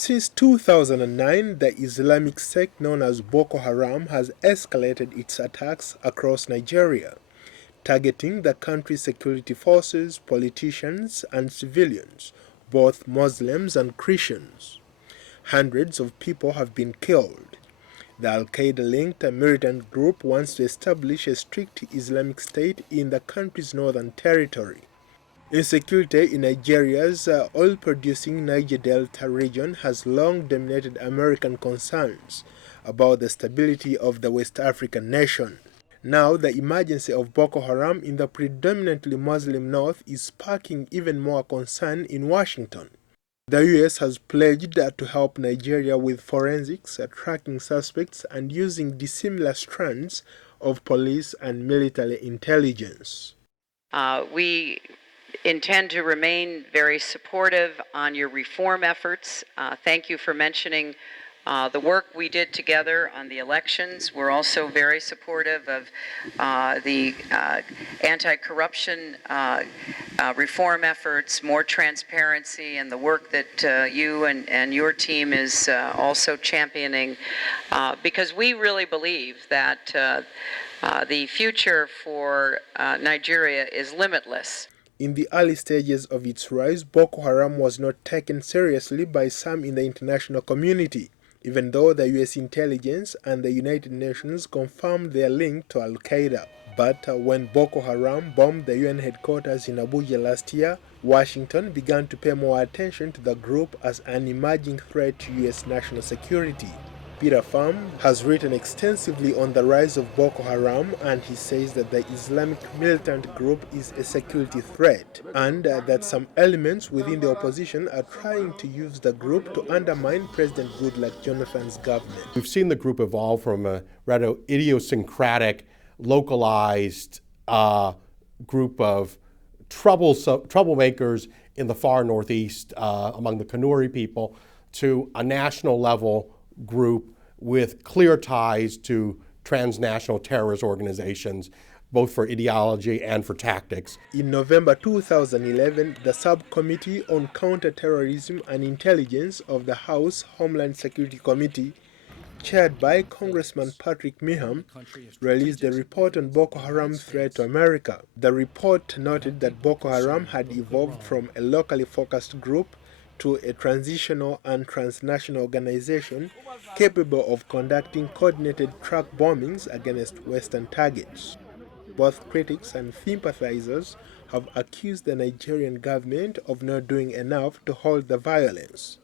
Since 2009, the Islamic sect known as Boko Haram has escalated its attacks across Nigeria, targeting the country's security forces, politicians, and civilians, both Muslims and Christians. Hundreds of people have been killed. The Al-Qaeda-linked militant group wants to establish a strict Islamic state in the country's northern territory. Insecurity in Nigeria's oil-producing Niger Delta region has long dominated American concerns about the stability of the West African nation. Now, the emergence of Boko Haram in the predominantly Muslim north is sparking even more concern in Washington. The U.S. has pledged to help Nigeria with forensics, tracking suspects, and using dissimilar strands of police and military intelligence. We intend to remain very supportive on your reform efforts. Thank you for mentioning the work we did together on the elections. We're also very supportive of the anti-corruption reform efforts, more transparency, and the work that you and your team is also championing, because we really believe that the future for Nigeria is limitless. In the early stages of its rise, Boko Haram was not taken seriously by some in the international community, even though the U.S. intelligence and the United Nations confirmed their link to Al-Qaeda. But when Boko Haram bombed the UN headquarters in Abuja last year, Washington began to pay more attention to the group as an emerging threat to U.S. national security. Peter Pham has written extensively on the rise of Boko Haram, and he says that the Islamic militant group is a security threat and that some elements within the opposition are trying to use the group to undermine President Goodluck Jonathan's government. We've seen the group evolve from a rather idiosyncratic, localized group of troublemakers in the far northeast among the Kanuri people to a national level group with clear ties to transnational terrorist organizations, both for ideology and for tactics. In November 2011, the Subcommittee on Counterterrorism and Intelligence of the House Homeland Security Committee, chaired by Congressman Patrick Miham, released a report on Boko Haram's threat to America. The report noted that Boko Haram had evolved from a locally focused group to a transitional and transnational organization capable of conducting coordinated truck bombings against Western targets. Both critics and sympathizers have accused the Nigerian government of not doing enough to halt the violence.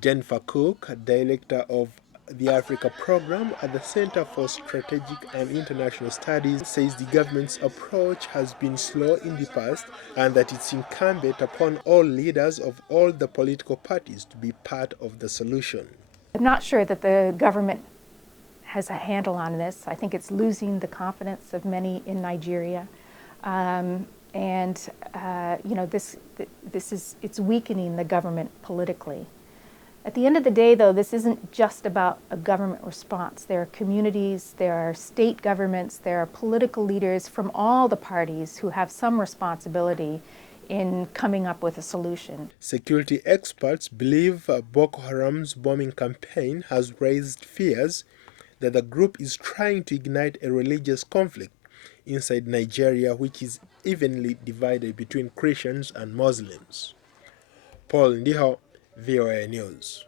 Jennifer Cook, director of the Africa program at the Center for Strategic and International Studies, says the government's approach has been slow in the past and that it's incumbent upon all leaders of all the political parties to be part of the solution. I'm not sure that the government has a handle on this. I think it's losing the confidence of many in Nigeria. It's weakening the government politically. At the end of the day, though, this isn't just about a government response. There are communities, there are state governments, there are political leaders from all the parties who have some responsibility in coming up with a solution. Security experts believe Boko Haram's bombing campaign has raised fears that the group is trying to ignite a religious conflict inside Nigeria, which is evenly divided between Christians and Muslims. Paul Ndiho, VOA News.